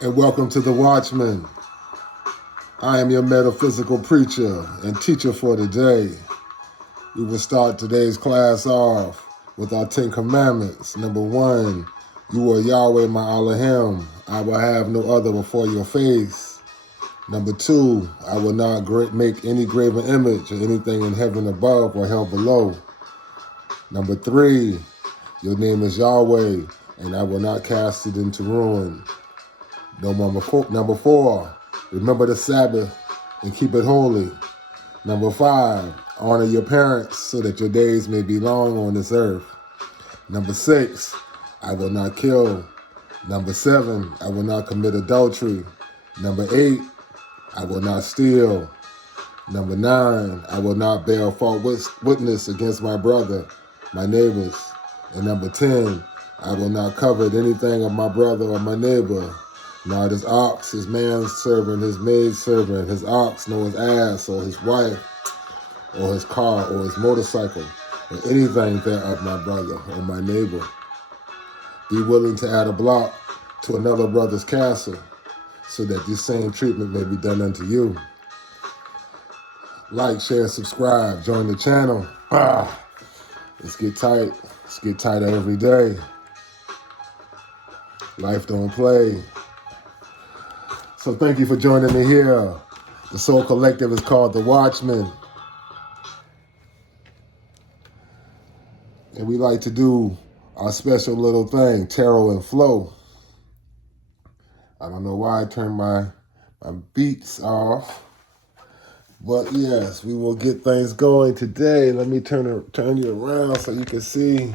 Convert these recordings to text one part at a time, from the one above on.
and welcome to the Watchmen. I am your metaphysical preacher and teacher for today. We will start today's class off with our 10 commandments. Number 1, you are Yahweh my Elohim. I will have no other before your face. Number 2, I will not make any graven image or anything in heaven above or hell below. Number 3, your name is Yahweh, and I will not cast it into ruin. Number 4, remember the Sabbath and keep it holy. Number 5, honor your parents so that your days may be long on this earth. Number 6, I will not kill. Number 7, I will not commit adultery. Number 8, I will not steal. Number 9, I will not bear false witness against my brother, my neighbors. And number 10, I will not covet anything of my brother or my neighbor. Not his ox, his manservant, his maidservant, his ox, nor his ass, or his wife, or his car, or his motorcycle, or anything that of my brother or my neighbor. Be willing to add a block to another brother's castle, so that this same treatment may be done unto you. Like, share, subscribe, join the channel. Let's get tight. Let's get tighter every day. Life don't play. So thank you for joining me here. The Soul Collective is called the Watchmen. And we like to do our special little thing, tarot and flow. I don't know why I turned my beats off. But yes, we will get things going today. Let me turn you around so you can see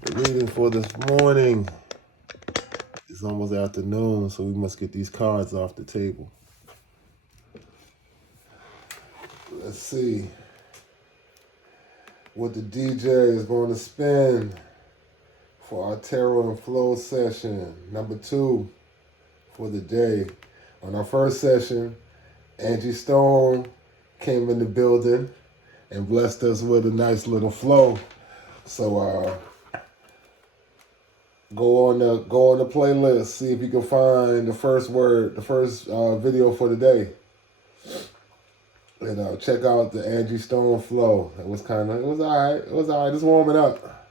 the reading for this morning. It's almost afternoon, so we must get these cards off the table. Let's see what the DJ is going to spin for our tarot and flow session. Number 2 for the day. On our first session, Angie Stone came in the building and blessed us with a nice little flow. So go on the playlist, see if you can find the first video for the day. And check out the Angie Stone flow. It was all right. It was all right. Just warming up.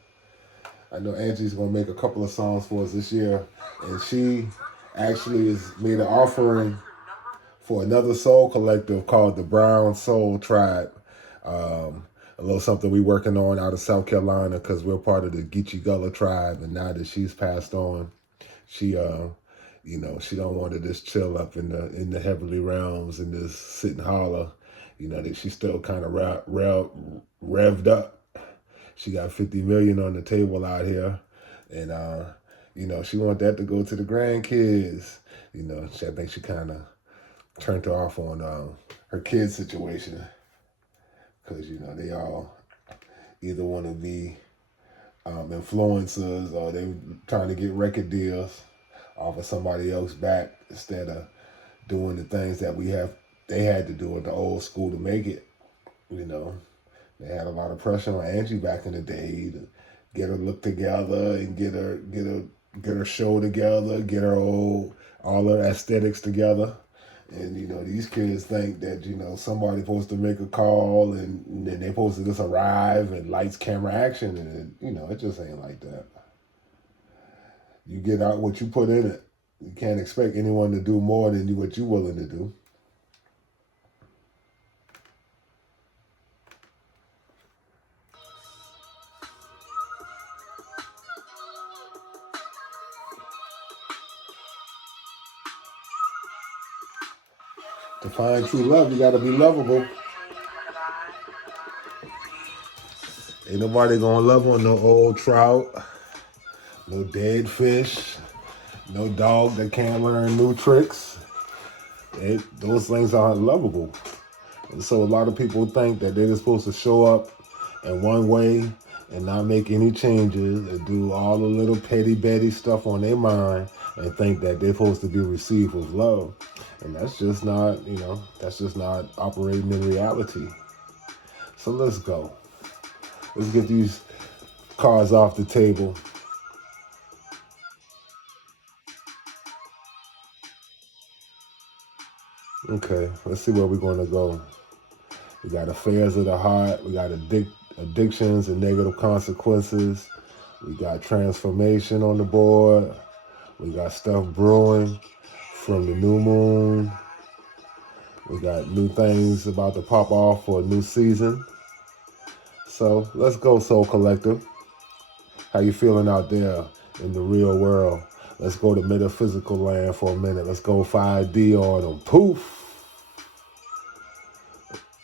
I know Angie's gonna make a couple of songs for us this year, and she actually has made an offering for another soul collective called the Brown Soul Tribe. A little something we're working on out of South Carolina because we're part of the Geechee Gullah tribe, and now that she's passed on, she she don't want to just chill up in the heavenly realms and just sit and holler. That she's still kind of revved up. She got 50 million on the table out here, and she want that to go to the grandkids. I think she kind of turned her off on her kids situation. Because, they all either want to be influencers or they trying to get record deals off of somebody else's back instead of doing the things that they had to do in the old school to make it. They had a lot of pressure on Angie back in the day to get her look together and get her show together, get her all her aesthetics together. And, these kids think that, somebody's supposed to make a call and then they're supposed to just arrive and lights, camera, action. And, it just ain't like that. You get out what you put in it. You can't expect anyone to do more than what you're willing to do. To find true love, you got to be lovable. Ain't nobody gonna love on no old trout, no dead fish, no dog that can't learn new tricks. Those things aren't lovable. And so a lot of people think that they're just supposed to show up in one way and not make any changes and do all the little petty betty stuff on their mind and think that they're supposed to be received with love. And that's just not, that's just not operating in reality. So let's go. Let's get these cards off the table. Okay, let's see where we're going to go. We got affairs of the heart. We got addictions and negative consequences. We got transformation on the board. We got stuff brewing from the new moon. We got new things about to pop off for a new season. So let's go, Soul Collective. How you feeling out there in the real world? Let's go to metaphysical land for a minute. Let's go 5D on them. Poof!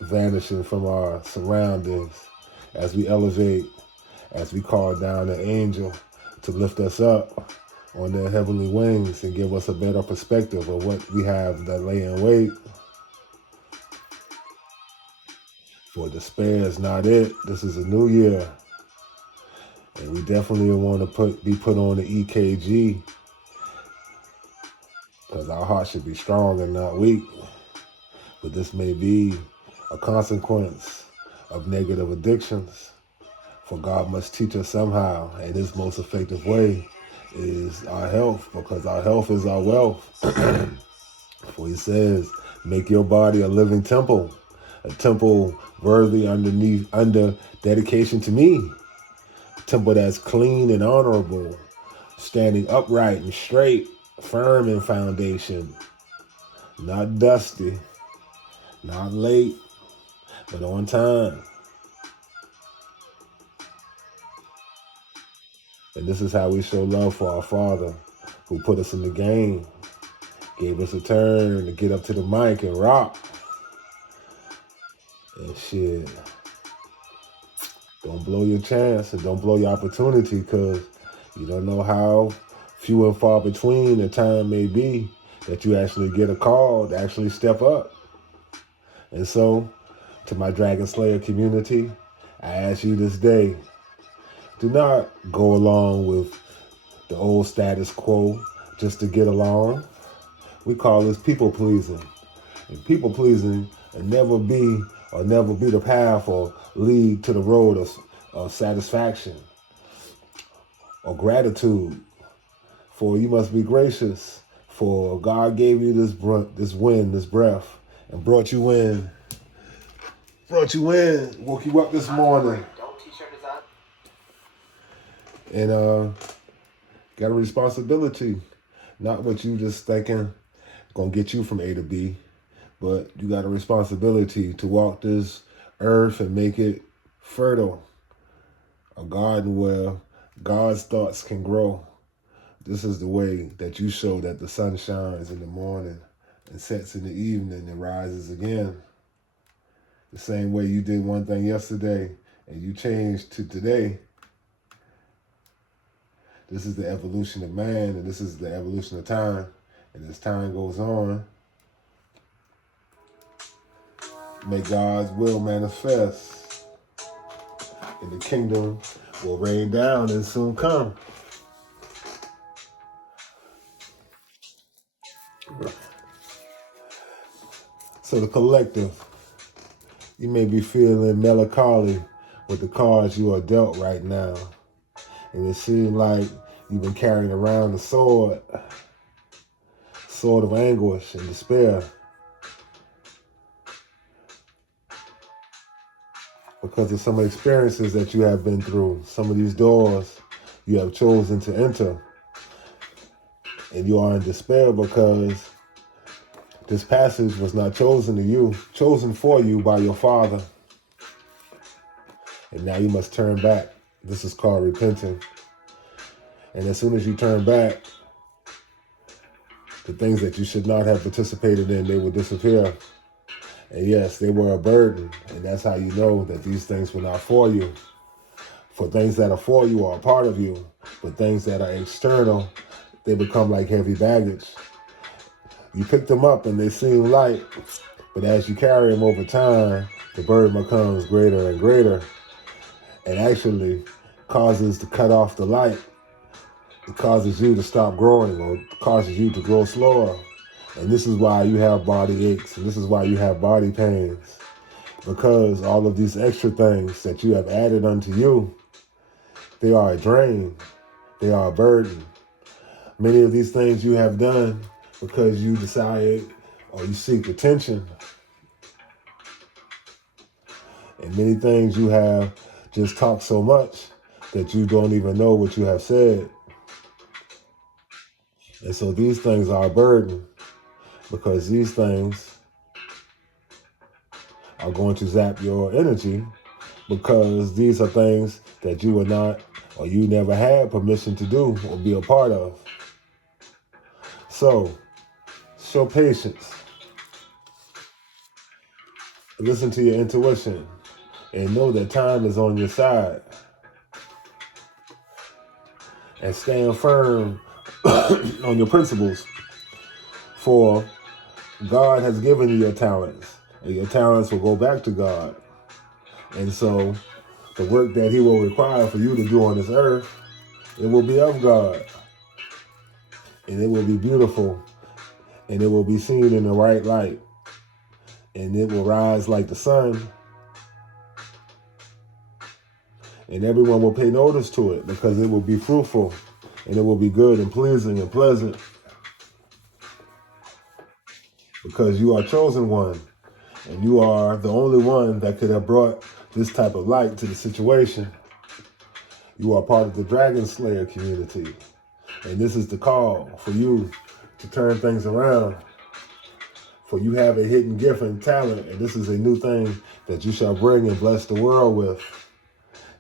Vanishing from our surroundings as we elevate, as we call down an angel to lift us up on their heavenly wings and give us a better perspective of what we have that lay in wait. For despair is not it. This is a new year. And we definitely want to be put on the EKG, because our heart should be strong and not weak. But this may be a consequence of negative addictions. For God must teach us somehow, and His most effective way is our health, because our health is our wealth. For He says, make your body a living temple, a temple worthy under dedication to me, a temple that's clean and honorable, standing upright and straight, firm in foundation, not dusty, not late, but on time. And this is how we show love for our Father, who put us in the game, gave us a turn to get up to the mic and rock. And shit, don't blow your chance and don't blow your opportunity, because you don't know how few and far between the time may be that you actually get a call to actually step up. And so, to my Dragon Slayer community, I ask you this day, do not go along with the old status quo just to get along. We call this people pleasing. And people pleasing will never be the path or lead to the road of satisfaction or gratitude. For you must be gracious, for God gave you this wind, this breath, and brought you in, woke you up this morning. And got a responsibility, not what you just thinking gonna get you from A to B, but you got a responsibility to walk this earth and make it fertile, a garden where God's thoughts can grow. This is the way that you show that the sun shines in the morning and sets in the evening and rises again. The same way you did one thing yesterday and you changed to today. This is the evolution of man, and this is the evolution of time. And as time goes on, may God's will manifest, and the kingdom will rain down and soon come. So the collective, you may be feeling melancholy with the cards you are dealt right now. And it seems like you've been carrying around the sword of anguish and despair, because of some experiences that you have been through, some of these doors you have chosen to enter. And you are in despair because this passage was not chosen for you by your Father. And now you must turn back. This is called repenting. And as soon as you turn back, the things that you should not have participated in, they will disappear. And yes, they were a burden. And that's how you know that these things were not for you. For things that are for you are a part of you. But things that are external, they become like heavy baggage. You pick them up and they seem light. But as you carry them over time, the burden becomes greater and greater. And actually causes to cut off the light. It causes you to stop growing, or causes you to grow slower. And this is why you have body aches, and this is why you have body pains. Because all of these extra things that you have added unto you, they are a drain. They are a burden. Many of these things you have done because you decided or you seek attention. And many things you have just talked so much that you don't even know what you have said. And so these things are a burden, because these things are going to zap your energy, because these are things that you were not, or you never had permission to do or be a part of. So, show patience. Listen to your intuition and know that time is on your side. And stand firm on your principles, for God has given you your talents, and your talents will go back to God. And so the work that he will require for you to do on this earth, it will be of God. And it will be beautiful, and it will be seen in the right light, and it will rise like the sun, and everyone will pay notice to it, because it will be fruitful, and it will be good and pleasing and pleasant, because you are chosen one, and you are the only one that could have brought this type of light to the situation. You are part of the Dragon Slayer community, and this is the call for you to turn things around. For you have a hidden gift and talent, and this is a new thing that you shall bring and bless the world with.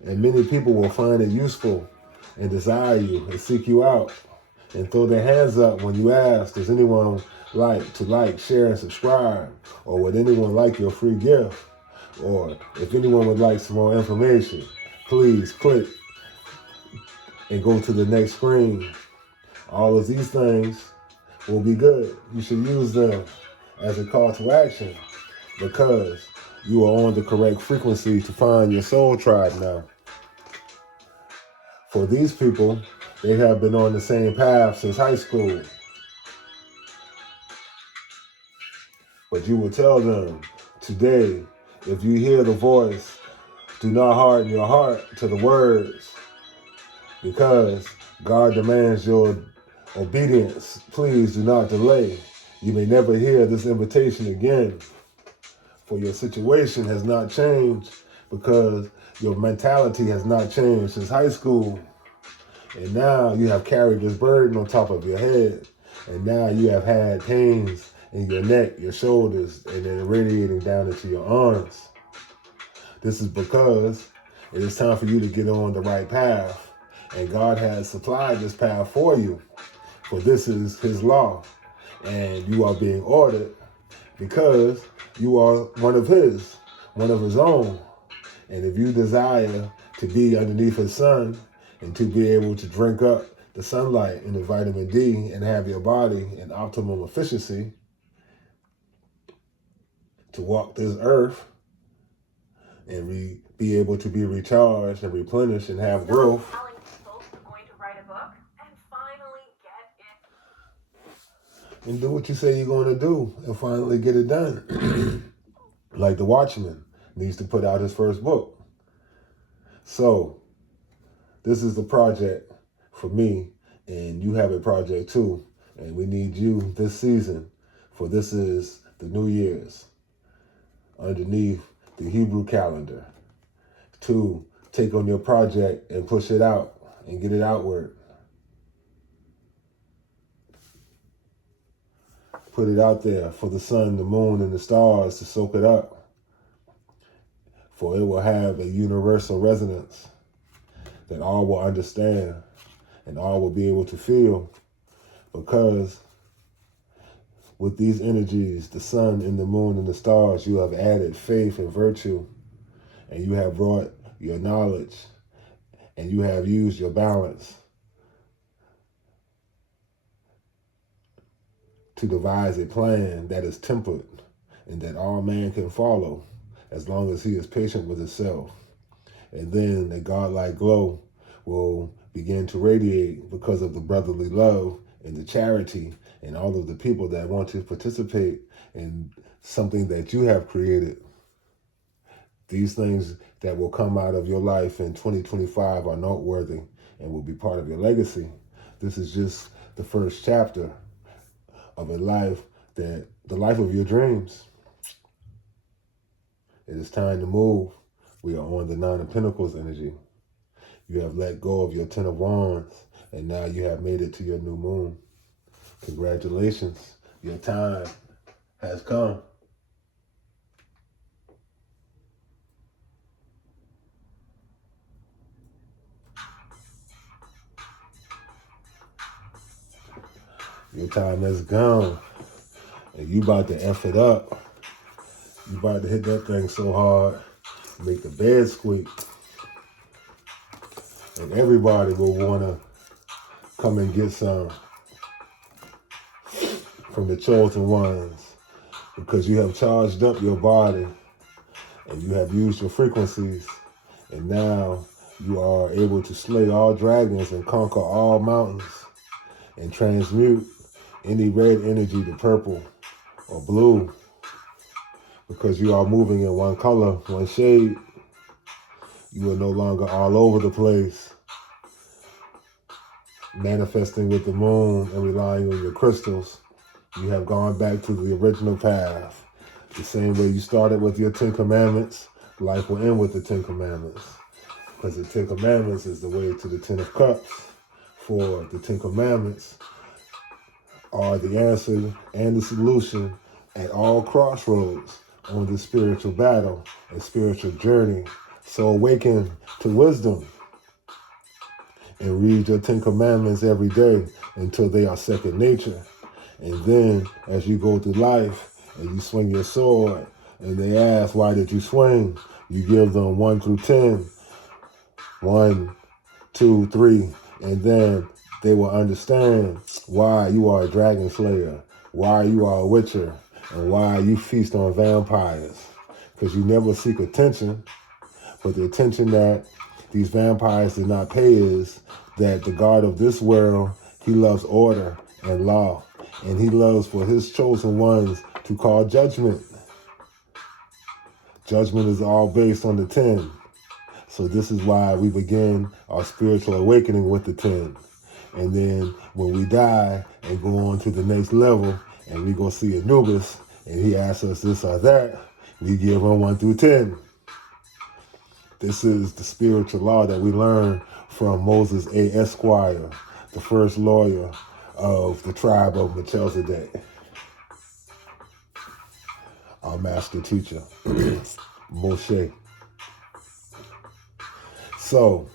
And many people will find it useful and desire you and seek you out and throw their hands up when you ask, does anyone like to share, and subscribe? Or would anyone like your free gift? Or if anyone would like some more information, please click and go to the next screen. All of these things will be good. You should use them as a call to action, because you are on the correct frequency to find your soul tribe now. For these people, they have been on the same path since high school. But you will tell them today, if you hear the voice, do not harden your heart to the words, because God demands your obedience. Please do not delay. You may never hear this invitation again, for your situation has not changed, because your mentality has not changed since high school. And now you have carried this burden on top of your head, and now you have had pains in your neck, your shoulders, and then radiating down into your arms. This is because it is time for you to get on the right path, and God has supplied this path for you, for this is his law. And you are being ordered because you are one of his own. And if you desire to be underneath his sun and to be able to drink up the sunlight and the vitamin D and have your body in optimum efficiency to walk this earth and be able to be recharged and replenished and have growth, and do what you say you're going to do and finally get it done. Like the Watchman needs to put out his first book. So this is the project for me, and you have a project too. And we need you this season, for this is the New Year's underneath the Hebrew calendar, to take on your project and push it out and get it outward. Put it out there for the sun, the moon, and the stars to soak it up. For it will have a universal resonance that all will understand and all will be able to feel. Because with these energies, the sun and the moon and the stars, you have added faith and virtue, and you have brought your knowledge, and you have used your balance to devise a plan that is tempered and that all man can follow, as long as he is patient with himself. And then the godlike glow will begin to radiate because of the brotherly love and the charity and all of the people that want to participate in something that you have created. These things that will come out of your life in 2025 are noteworthy and will be part of your legacy. This is just the first chapter of a life that the life of your dreams. It is time to move. We are on the Nine of Pentacles energy. You have let go of your Ten of Wands, and now you have made it to your new moon. Congratulations. Your time has come. Your time has gone. And you about to F it up. You about to hit that thing so hard, make the bed squeak. And everybody will want to come and get some from the chosen ones, because you have charged up your body and you have used your frequencies, and now you are able to slay all dragons and conquer all mountains and transmute any red energy to purple or blue, because you are moving in one color, one shade. You are no longer all over the place, manifesting with the moon and relying on your crystals. You have gone back to the original path. The same way you started with your 10 Commandments, life will end with the 10 Commandments. Because the 10 Commandments is the way to the 10 of Cups. For the 10 Commandments are the answer and the solution at all crossroads on this spiritual battle and spiritual journey. So awaken to wisdom and read your 10 Commandments every day until they are second nature. And then as you go through life and you swing your sword and they ask, why did you swing? You give them 1 through 10. 1, 2, 3. And then they will understand why you are a dragon slayer, why you are a witcher, and why you feast on vampires. Because you never seek attention, but the attention that these vampires did not pay is that the God of this world, he loves order and law. And he loves for his chosen ones to call judgment. Judgment is all based on the 10. So this is why we begin our spiritual awakening with the 10. And then when we die and go on to the next level and we go see Anubis and he asks us this or that, we give him 1 through 10. This is the spiritual law that we learn from Moses A. Esquire, the first lawyer of the tribe of Melchizedek, our master teacher, Moshe. So,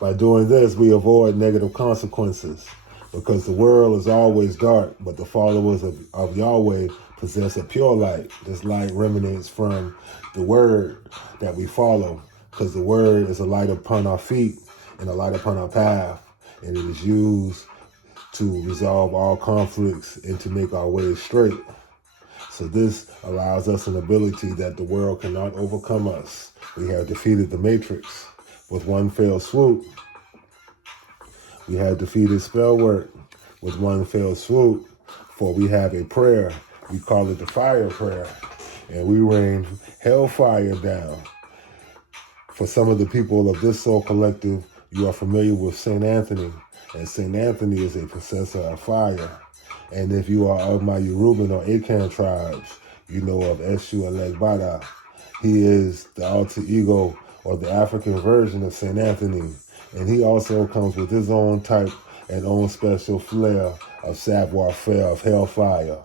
by doing this, we avoid negative consequences, because the world is always dark, but the followers of Yahweh possess a pure light. This light emanates from the word that we follow, because the word is a light upon our feet and a light upon our path, and it is used to resolve all conflicts and to make our way straight. So this allows us an ability that the world cannot overcome us. We have defeated the matrix with one fell swoop. We have defeated spell work with one fell swoop, for we have a prayer. We call it the fire prayer, and we rain hellfire down. For some of the people of this soul collective, you are familiar with Saint Anthony. And St. Anthony is a possessor of fire. And if you are of my Yoruban or Akan tribes, you know of Eshu Elegbada. He is the alter ego or the African version of St. Anthony. And he also comes with his own type and own special flair of savoir-faire, of hellfire.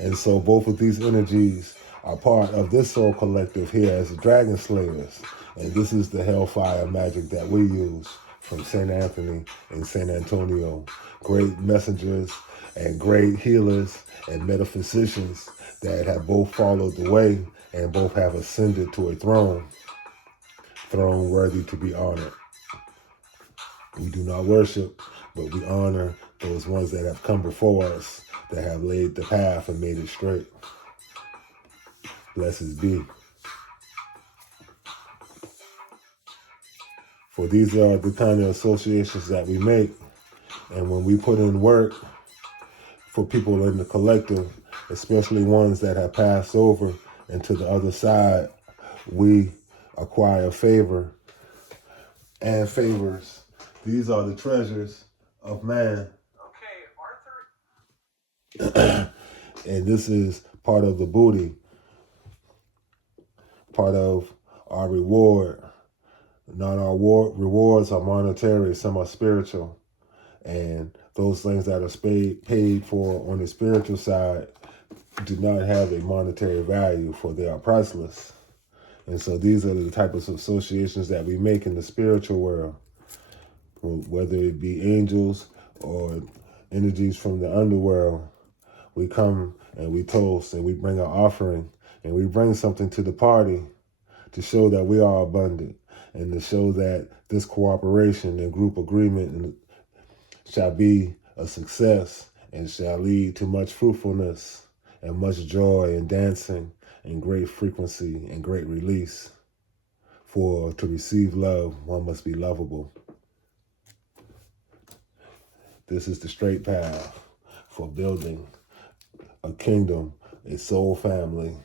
And so both of these energies are part of this soul collective here as the Dragon Slayers. And this is the hellfire magic that we use from St. Anthony and St. Antonio. Great messengers and great healers and metaphysicians that have both followed the way and both have ascended to a throne worthy to be honored. We do not worship, but we honor those ones that have come before us, that have laid the path and made it straight. Blessed be. For these are the kind of associations that we make. And when we put in work for people in the collective, especially ones that have passed over into the other side, we acquire favor and favors. These are the treasures of man. Okay, Arthur. And this is part of the booty, part of our reward. Not all rewards are monetary, some are spiritual. And those things that are paid for on the spiritual side do not have a monetary value, for they are priceless. And so these are the type of associations that we make in the spiritual world, whether it be angels or energies from the underworld. We come and we toast and we bring an offering and we bring something to the party to show that we are abundant and to show that this cooperation and group agreement shall be a success and shall lead to much fruitfulness and much joy and dancing and great frequency and great release. For to receive love, one must be lovable. This is the straight path for building a kingdom, a soul family,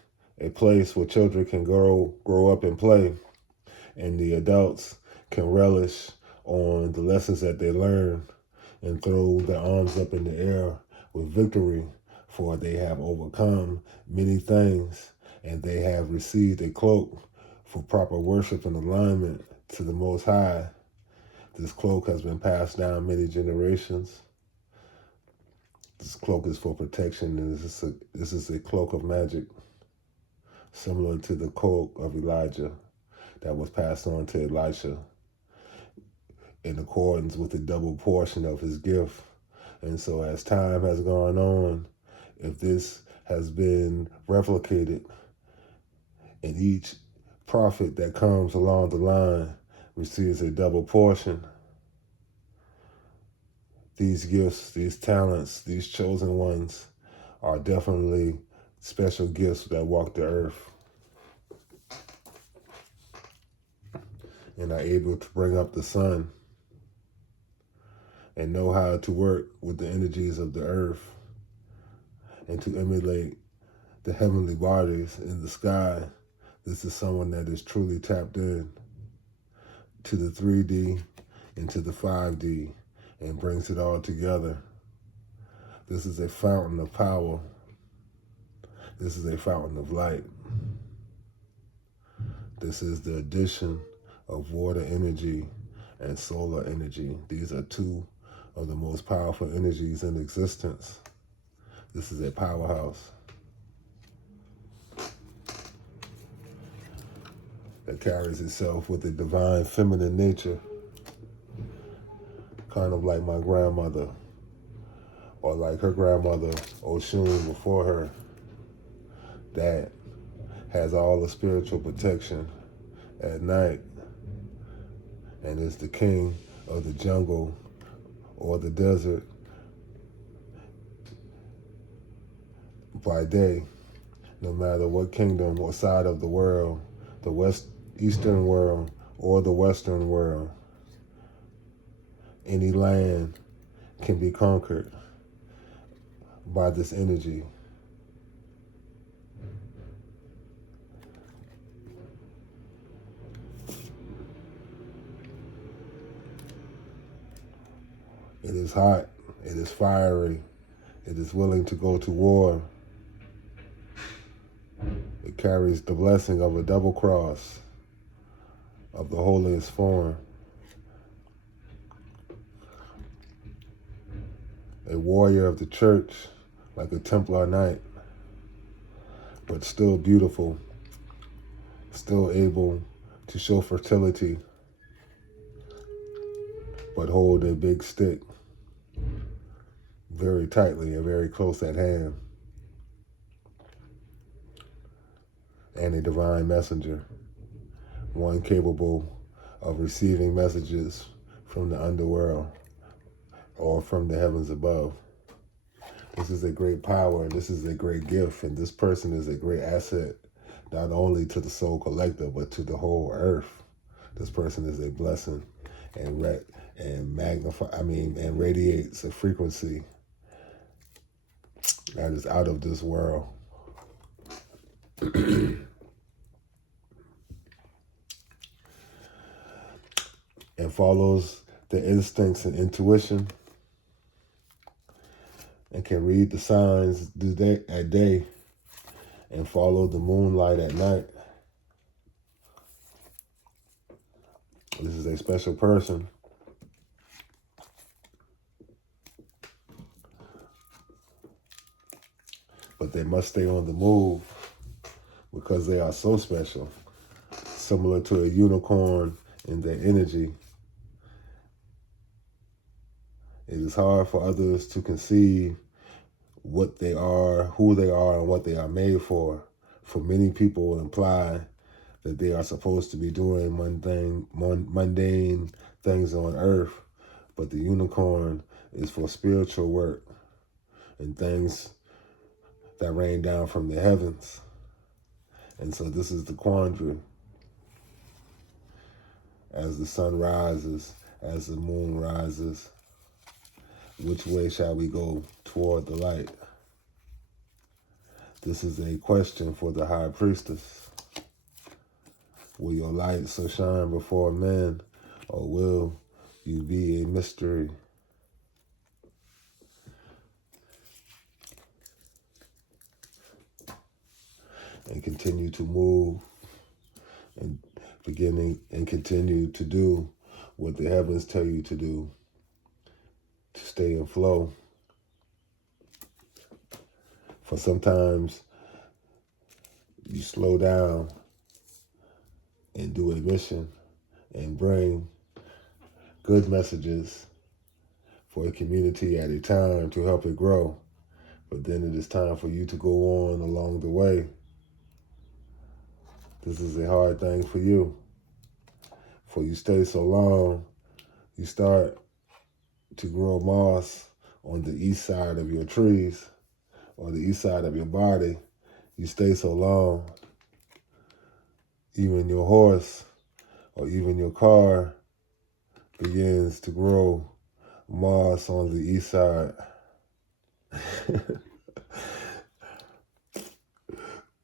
a place where children can grow up and play, and the adults can relish on the lessons that they learn and throw their arms up in the air with victory, for they have overcome many things, and they have received a cloak for proper worship and alignment to the Most High. This cloak has been passed down many generations. This cloak is for protection, and this is a cloak of magic, similar to the cloak of Elijah that was passed on to Elisha in accordance with the double portion of his gift. And so as time has gone on, if this has been replicated, and each prophet that comes along the line receives a double portion, these gifts, these talents, these chosen ones are definitely special gifts that walk the earth and are able to bring up the sun and know how to work with the energies of the earth and to emulate the heavenly bodies in the sky. This is someone that is truly tapped in to the 3D and to the 5D and brings it all together. This is a fountain of power. This is a fountain of light. This is the addition of water energy and solar energy. These are two of the most powerful energies in existence. This is a powerhouse that carries itself with a divine feminine nature, kind of like my grandmother, or like her grandmother, Oshun, before her, that has all the spiritual protection at night and is the king of the jungle or the desert by day, no matter what kingdom or side of the world, the eastern world or the western world. Any land can be conquered by this energy. It is hot, it is fiery, it is willing to go to war. It carries the blessing of a double cross of the holiest form. A warrior of the church, like a Templar knight, but still beautiful, still able to show fertility, but hold a big stick very tightly and very close at hand, and a divine messenger, one capable of receiving messages from the underworld or from the heavens above. This is a great power, and this is a great gift, and this person is a great asset, not only to the soul collective, but to the whole earth. This person is a blessing and radiates a frequency that is out of this world. And follows the instincts and intuition and can read the signs at day and follow the moonlight at night. This is a special person. But they must stay on the move because they are so special. Similar to a unicorn in their energy. It is hard for others to conceive what they are, who they are, and what they are made for. For many people imply that they are supposed to be doing mundane things on earth, but the unicorn is for spiritual work and things that rain down from the heavens. And so this is the quandary. As the sun rises, as the moon rises, which way shall we go toward the light? This is a question for the high priestess. Will your light so shine before men, or will you be a mystery? And continue to move and continue to do what the heavens tell you to do, to stay in flow. For sometimes you slow down and do a mission and bring good messages for a community at a time to help it grow. But then it is time for you to go on along the way. This is a hard thing for you. For you stay so long, you start to grow moss on the east side of your trees, or the east side of your body. You stay so long, even your horse or even your car begins to grow moss on the east side.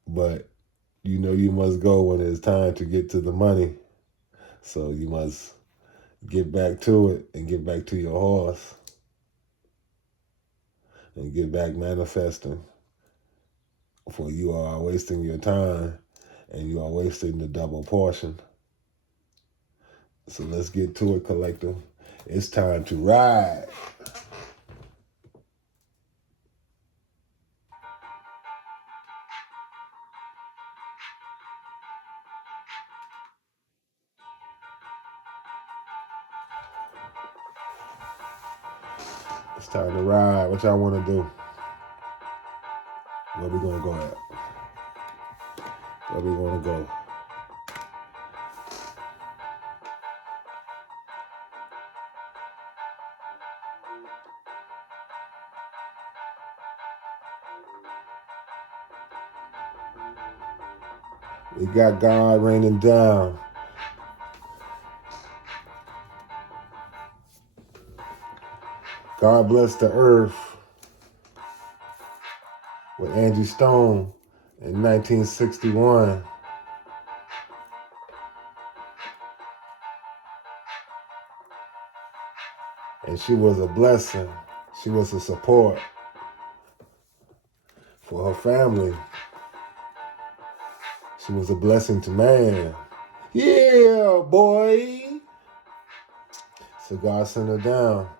But you know you must go when it's time to get to the money. So you must get back to it and get back to your horse and get back manifesting. For you are wasting your time and you are wasting the double portion. So let's get to it, collective. It's time to ride. It's time to ride. What y'all want to do? Where we gonna go at? Where we gonna go? We got God raining down. God bless the earth with Angie Stone in 1961. And she was a blessing. She was a support for her family. She was a blessing to man. Yeah, boy. So God sent her down.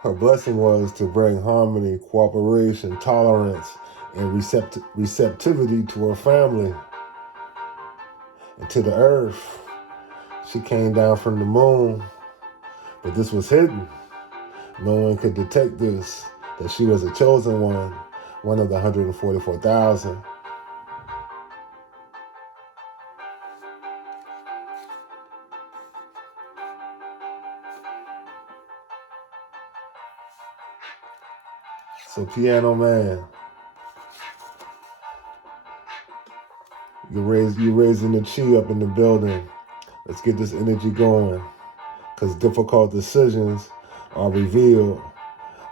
Her blessing was to bring harmony, cooperation, tolerance, and receptivity to her family and to the earth. She came down from the moon, but this was hidden. No one could detect this, that she was a chosen one of the 144,000. So Piano Man, you're raising the chi up in the building. Let's get this energy going, because difficult decisions are revealed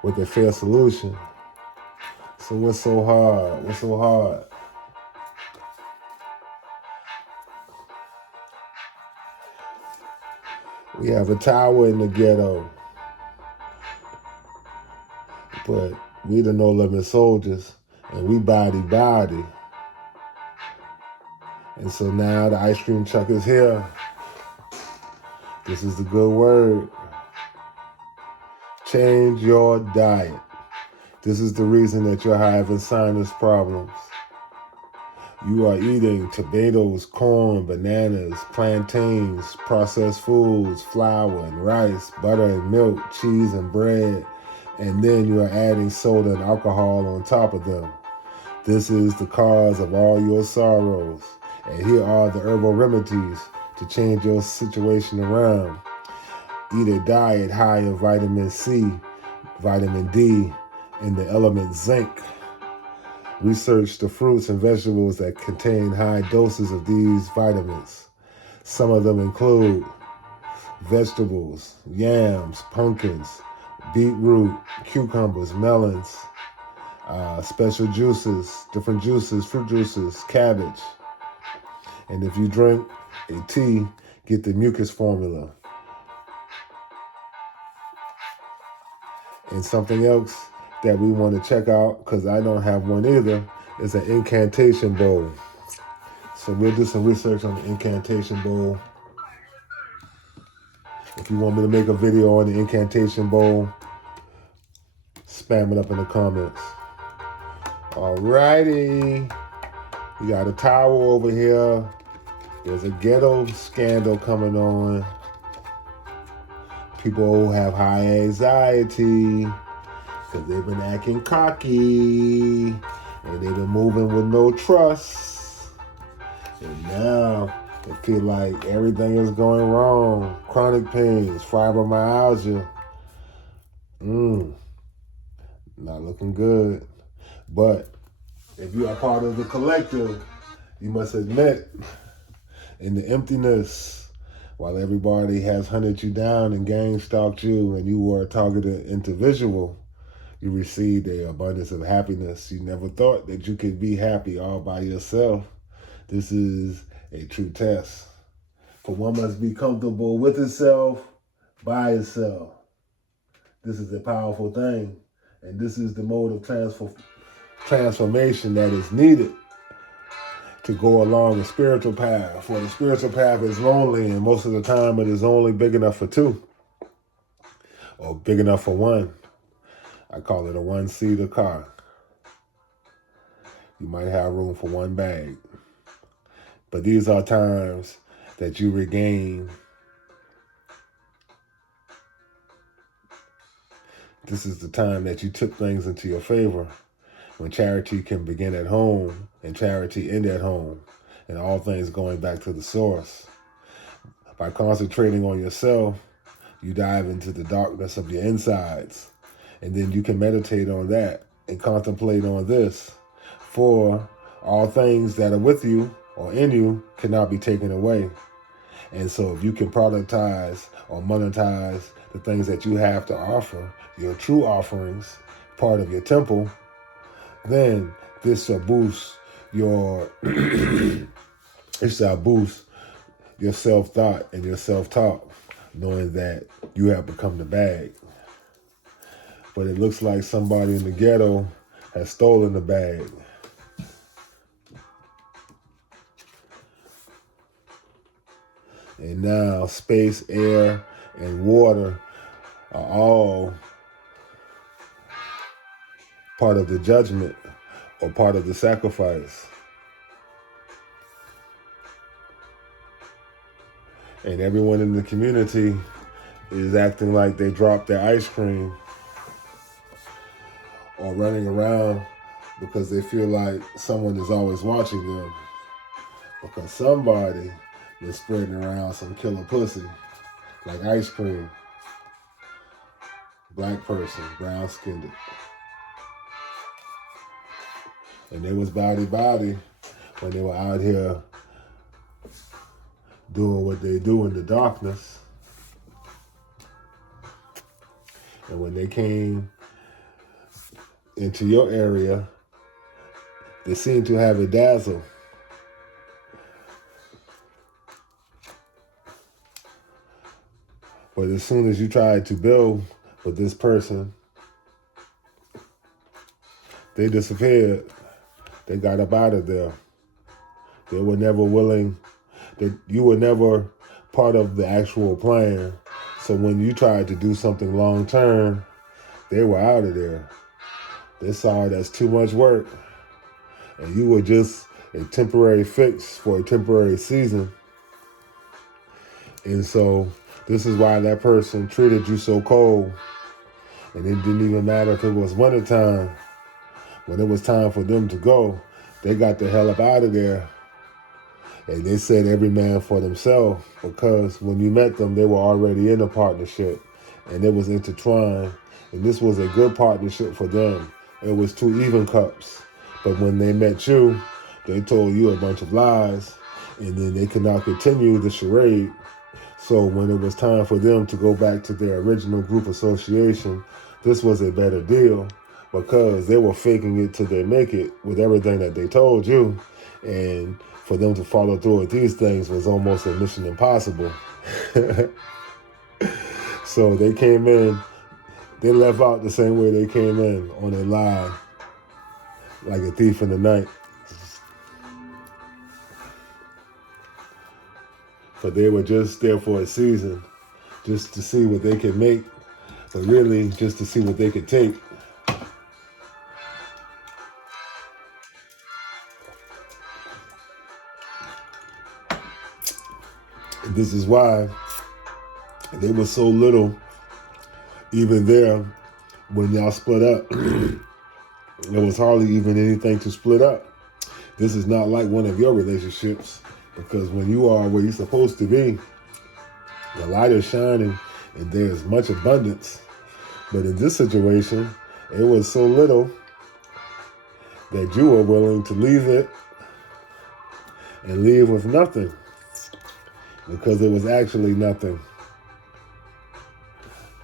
with a fair solution. So what's so hard? What's so hard? We have a tower in the ghetto, but We the no-limit soldiers, and we body. And so now the ice cream truck is here. This is the good word. Change your diet. This is the reason that you're having sinus problems. You are eating tomatoes, corn, bananas, plantains, processed foods, flour and rice, butter and milk, cheese and bread, and then you are adding soda and alcohol on top of them. This is the cause of all your sorrows. And here are the herbal remedies to change your situation around. Eat a diet high in vitamin C, vitamin D, and the element zinc. Research the fruits and vegetables that contain high doses of these vitamins. Some of them include vegetables, yams, pumpkins, beetroot, cucumbers, melons, special juices, different juices, fruit juices, cabbage. And if you drink a tea, get the mucus formula. And something else that we want to check out, because I don't have one either, is an incantation bowl. So we'll do some research on the incantation bowl. If you want me to make a video on the incantation bowl, spam it up in the comments. Alrighty. We got a towel over here. There's a ghetto scandal coming on. People have high anxiety because they've been acting cocky and they've been moving with no trust. And now they feel like everything is going wrong. Chronic pains, fibromyalgia. Not looking good. But if you are part of the collective, you must admit in the emptiness, while everybody has hunted you down and gang stalked you and you were a targeted individual, you received an abundance of happiness. You never thought that you could be happy all by yourself. This is a true test. For one must be comfortable with itself, by itself. This is a powerful thing. And this is the mode of transformation that is needed to go along the spiritual path. For the spiritual path is lonely, and most of the time it is only big enough for two, or big enough for one. I call it a one-seater car. You might have room for one bag. But these are times that you regain. This is the time that you took things into your favor, when charity can begin at home and charity end at home, and all things going back to the source. By concentrating on yourself, you dive into the darkness of your insides, and then you can meditate on that and contemplate on this. For all things that are with you or in you cannot be taken away. And so if you can productize or monetize the things that you have to offer, your true offerings, part of your temple, then this shall boost your it shall boost your self-thought and your self-talk, knowing that you have become the bag. But it looks like somebody in the ghetto has stolen the bag. And now space, air, and water are all part of the judgment or part of the sacrifice. And everyone in the community is acting like they dropped their ice cream or running around because they feel like someone is always watching them. Because somebody is spreading around some killer pussy, like ice cream. Black person, brown skinned. And they was body when they were out here doing what they do in the darkness. And when they came into your area, they seemed to have a dazzle. But as soon as you tried to build with this person, They disappeared. They got up out of there. They were never willing, that you were never part of the actual plan. So when you tried to do something long term, they were out of there. They saw it as too much work. And you were just a temporary fix for a temporary season. And so this is why that person treated you so cold. And it didn't even matter if it was wintertime. When it was time for them to go, they got the hell up out of there. And they said every man for themselves, because when you met them, they were already in a partnership and it was intertwined. And this was a good partnership for them. It was two even cups. But when they met you, they told you a bunch of lies, and then they could not continue the charade. So when it was time for them to go back to their original group association, this was a better deal, because they were faking it till they make it with everything that they told you. And for them to follow through with these things was almost a mission impossible. So they came in, they left out the same way they came in, on a lie, like a thief in the night. But they were just there for a season, just to see what they could make, but really just to see what they could take. And this is why they were so little, even there, when y'all split up. There was hardly even anything to split up. This is not like one of your relationships, because when you are where you're supposed to be, the light is shining and there's much abundance. But in this situation, it was so little that you were willing to leave it and leave with nothing, because it was actually nothing.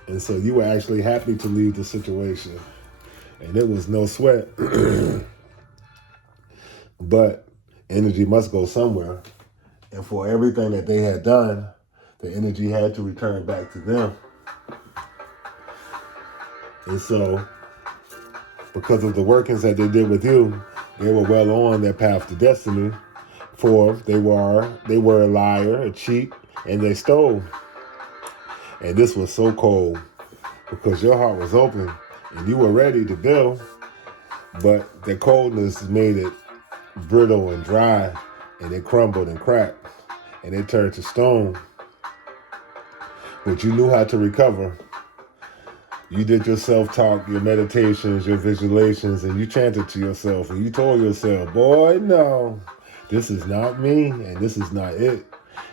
And so you were actually happy to leave the situation, and it was no sweat. But energy must go somewhere. And for everything that they had done, the energy had to return back to them. And so, because of the workings that they did with you, they were well on their path to destiny. For they were a liar, a cheat, and they stole. And this was so cold, because your heart was open and you were ready to build, but the coldness made it brittle and dry, and it crumbled and cracked, and it turned to stone. But you knew how to recover. You did your self-talk, your meditations, your visualizations, and you chanted to yourself, and you told yourself, boy, no, this is not me, and this is not it,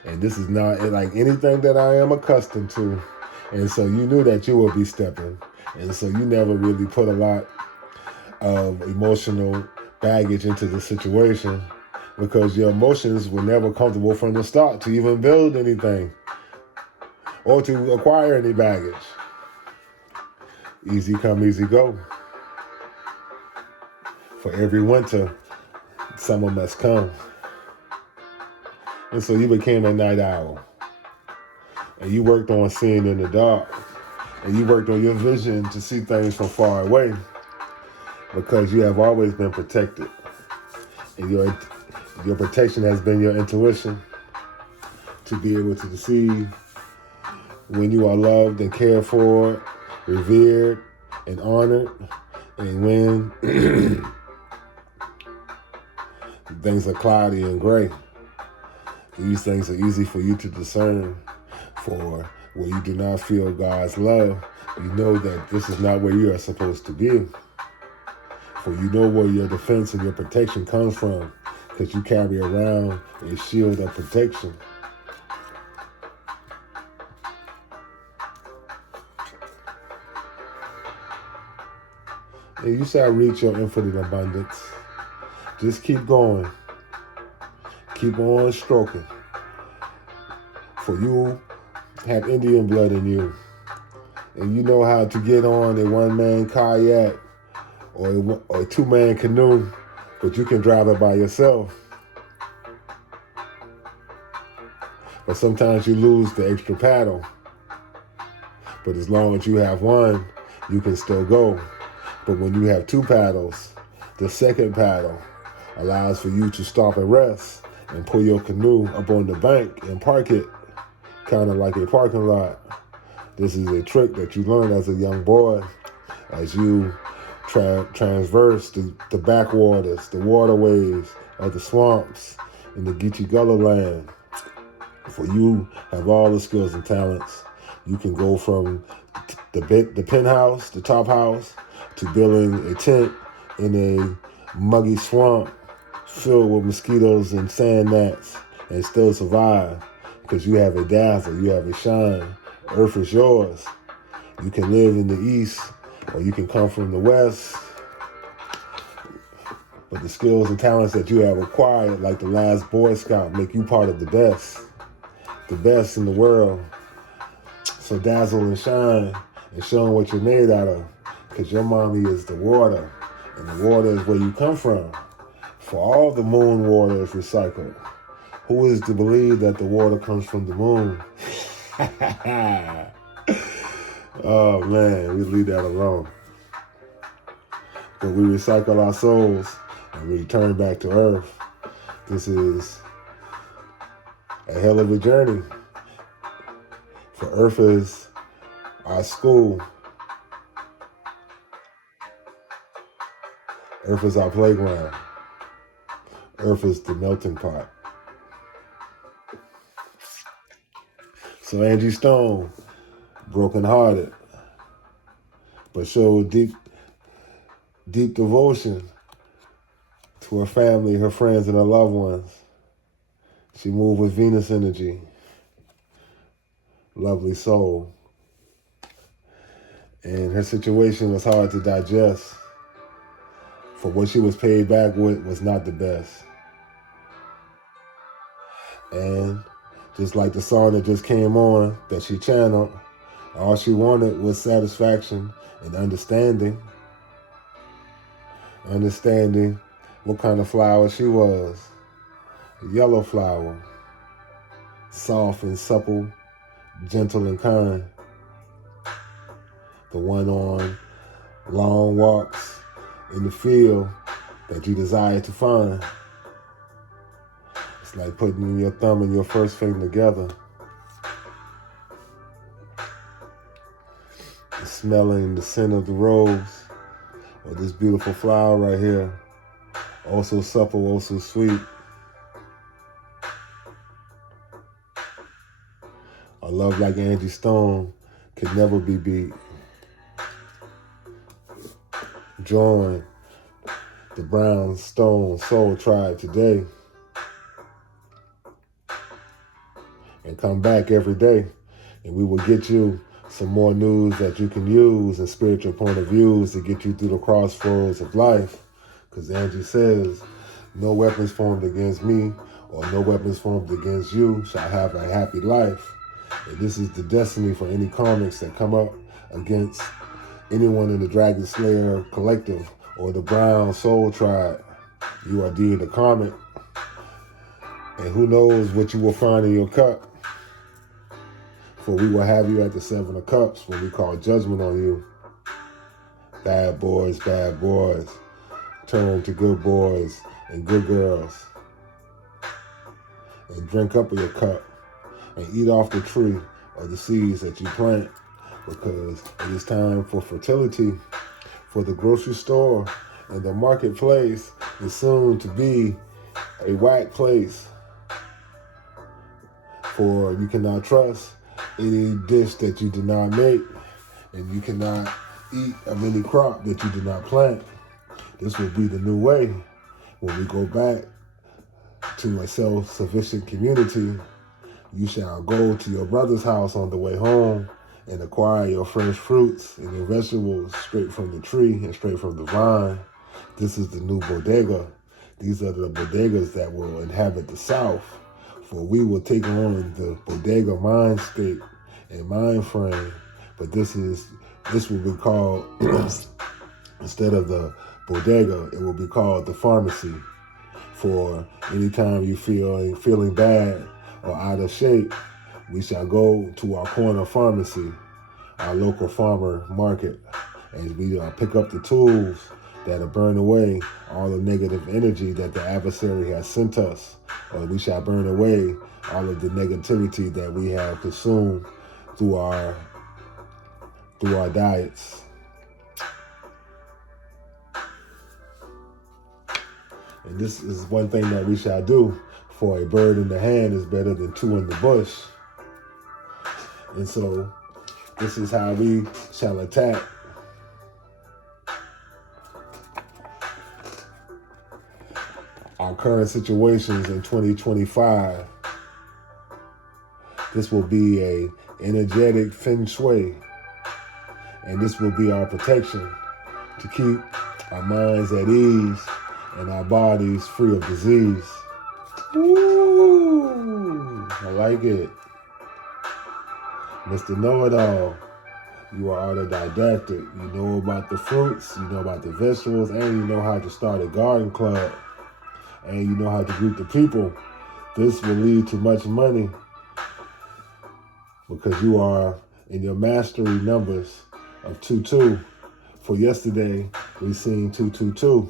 and this is not like anything that I am accustomed to. And so you knew that you would be stepping, and so you never really put a lot of emotional baggage into the situation, because your emotions were never comfortable from the start to even build anything or to acquire any baggage. Easy come, easy go. For every winter, summer must come. And so you became a night owl. And you worked on seeing in the dark. And you worked on your vision to see things from far away, because you have always been protected. And your protection has been your intuition, to be able to see when you are loved and cared for, revered and honored, and when things are cloudy and gray. These things are easy for you to discern. For when you do not feel God's love, you know that this is not where you are supposed to be. For you know where your defense and your protection comes from, because you carry around a shield of protection. And you shall reach your infinite abundance. Just keep going. Keep on stroking. For you have Indian blood in you. And you know how to get on a one-man kayak or a two-man canoe, but you can drive it by yourself. But sometimes you lose the extra paddle. But as long as you have one, you can still go. But when you have two paddles, The second paddle allows for you to stop and rest and pull your canoe up on the bank and park it, kind of like a parking lot. This is a trick that you learn as a young boy as you traverse the backwaters, the waterways of the swamps in the Geechee Gullah land. For you have all the skills and talents. You can go from the penthouse, the top house, to building a tent in a muggy swamp filled with mosquitoes and sand gnats and still survive because you have a dazzle, you have a shine. Earth is yours. You can live in the east or you can come from the west. But the skills and talents that you have acquired, like the last Boy Scout, make you part of the best in the world. So dazzle and shine and show them what you're made out of, because your mommy is the water, and the water is where you come from. For all the moon water is recycled. Who is to believe that the water comes from the moon? Oh man, we leave that alone. But we recycle our souls and we return back to earth. This is a hell of a journey. For earth is our school. Earth is our playground. Earth is the melting pot. So Angie Stone, brokenhearted, but showed deep devotion to her family, her friends, and her loved ones. She moved with Venus energy. Lovely soul. And her situation was hard to digest. For what she was paid back with was not the best. And just like the song that just came on that she channeled, all she wanted was satisfaction and understanding. Understanding what kind of flower she was. A yellow flower. Soft and supple, gentle and kind. The one on long walks in the field that you desire to find. It's like putting your thumb and your first finger together. Smelling the scent of the rose, or this beautiful flower right here. Oh so supple, oh so sweet. A love like Angie Stone could never be beat. Join the Brown Stone Soul Tribe today. And come back every day, and we will get you some more news that you can use and spiritual point of views to get you through the crossroads of life. Because Angie says, no weapons formed against me or no weapons formed against you shall have a happy life. And this is the destiny for any karmics that come up against anyone in the Dragon Slayer Collective or the Brown Soul Tribe. You are deemed a karmic. And who knows what you will find in your cup. For we will have you at the Seven of Cups when we call judgment on you. Bad boys, turn to good boys and good girls. And drink up of your cup and eat off the tree or the seeds that you plant, because it is time for fertility. For the grocery store and the marketplace is soon to be a whack place. For you cannot trust any dish that you do not make, and you cannot eat of any crop that you do not plant. This will be the new way when we go back to a self-sufficient community. You shall go to your brother's house on the way home and acquire your fresh fruits and your vegetables straight from the tree and straight from the vine. This is the new bodega. These are the bodegas that will inhabit the South. For we will take on the bodega mindscape and mind frame. But this will be called, instead of the bodega, it will be called the pharmacy. For anytime you feeling bad or out of shape, we shall go to our corner pharmacy, our local farmer market, and we pick up the tools that'll burn away all the negative energy that the adversary has sent us. Or we shall burn away all of the negativity that we have consumed through our diets. And this is one thing that we shall do, for a bird in the hand is better than two in the bush. And so this is how we shall attack our current situations in 2025. This will be a energetic feng shui, and this will be our protection to keep our minds at ease and our bodies free of disease. Ooh, I like it. Mr. Know-It-All, you are autodidactic. You know about the fruits, you know about the vegetables, and you know how to start a garden club, and you know how to greet the people. This will lead to much money because you are in your mastery numbers of 2-2. For yesterday, we seen 2-2-2.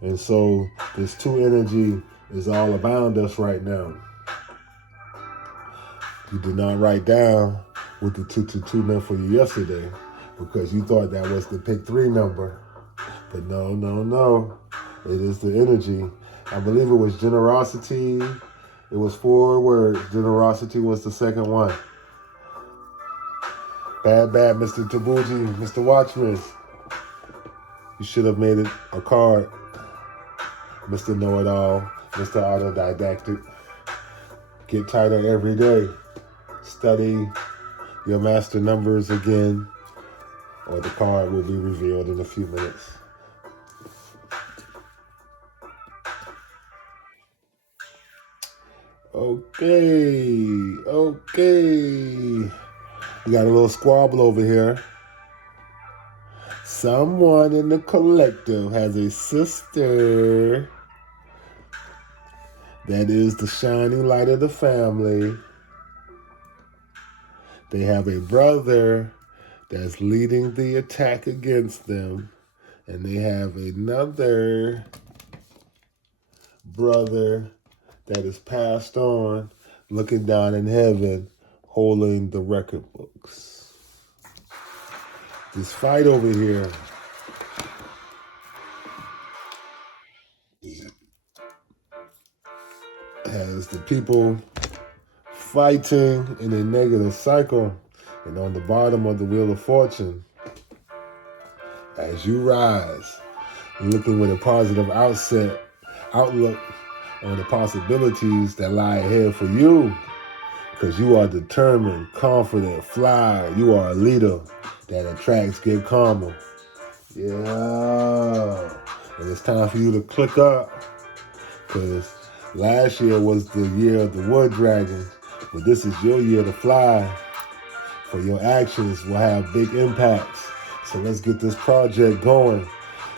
And so this 2 energy is all abound us right now. You did not write down what the 2-2-2 meant for you yesterday because you thought that was the pick 3 number. But no. It is the energy. I believe it was generosity. It was 4 words. Generosity was the second one. Bad, Mr. Tabuji, Mr. Watchman. You should have made it a card. Mr. Know-It-All, Mr. Autodidactic. Get tighter every day. Study your master numbers again, or the card will be revealed in a few minutes. Okay. We got a little squabble over here. Someone in the collective has a sister that is the shining light of the family. They have a brother that's leading the attack against them. And they have another brother that is passed on, looking down in heaven, holding the record books. This fight over here has the people fighting in a negative cycle. And on the bottom of the Wheel of Fortune, as you rise, looking with a positive outlook on the possibilities that lie ahead for you, because you are determined, confident, fly. You are a leader that attracts good karma. Yeah. And it's time for you to click up, because last year was the year of the wood dragon, but this is your year to fly. For your actions will have big impacts. So let's get this project going.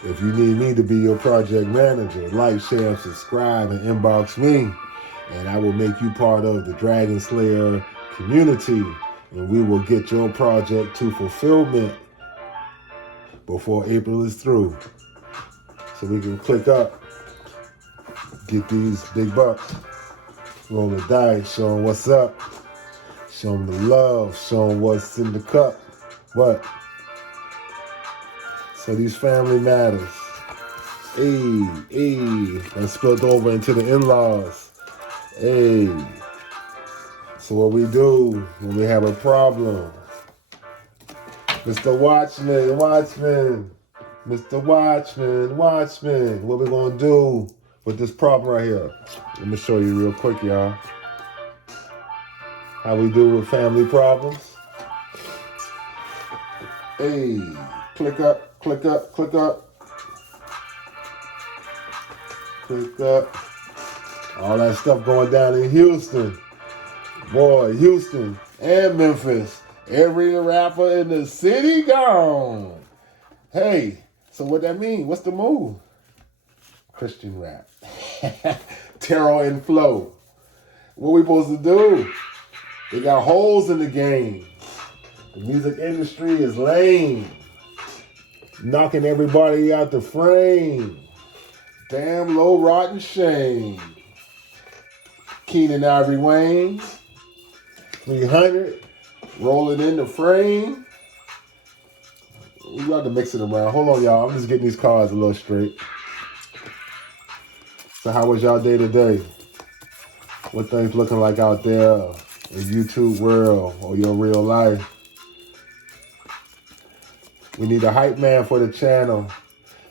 If you need me to be your project manager, like, share, and subscribe, and inbox me. And I will make you part of the Dragon Slayer community. And we will get your project to fulfillment before April is through. So we can click up, get these big bucks, roll the dice, show them what's up, show them the love, show them what's in the cup. What? So these family matters. That spilled over into the in-laws. So what we do when we have a problem? Mr. Watchman, Mr. Watchman, what we gonna do with this problem right here? Let me show you real quick, y'all. How we do with family problems. Click up, click up, click up. Click up. All that stuff going down in Houston. Boy, Houston and Memphis. Every rapper in the city gone. Hey, so what that mean? What's the move? Christian rap. Tarot and flow. What we supposed to do? They got holes in the game. The music industry is lame. Knocking everybody out the frame. Damn low rotten shame. Keenan Ivory Wayne. 300. Rolling in the frame. We got to mix it around. Hold on, y'all. I'm just getting these cards a little straight. So how was y'all day today? What things looking like out there in YouTube world or your real life? We need a hype man for the channel.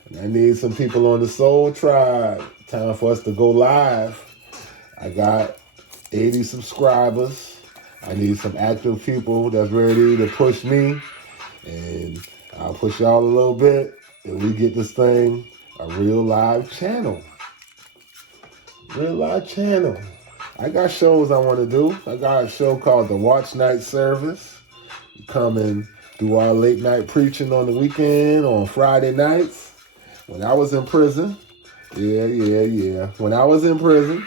And I need some people on the Soul Tribe. Time for us to go live. I got 80 subscribers. I need some active people that's ready to push me. And I'll push y'all a little bit. And we get this thing a real live channel. Real live channel. I got shows I want to do. I got a show called the Watch Night Service. We come and do our late night preaching on the weekend, on Friday nights. When I was in prison, when I was in prison,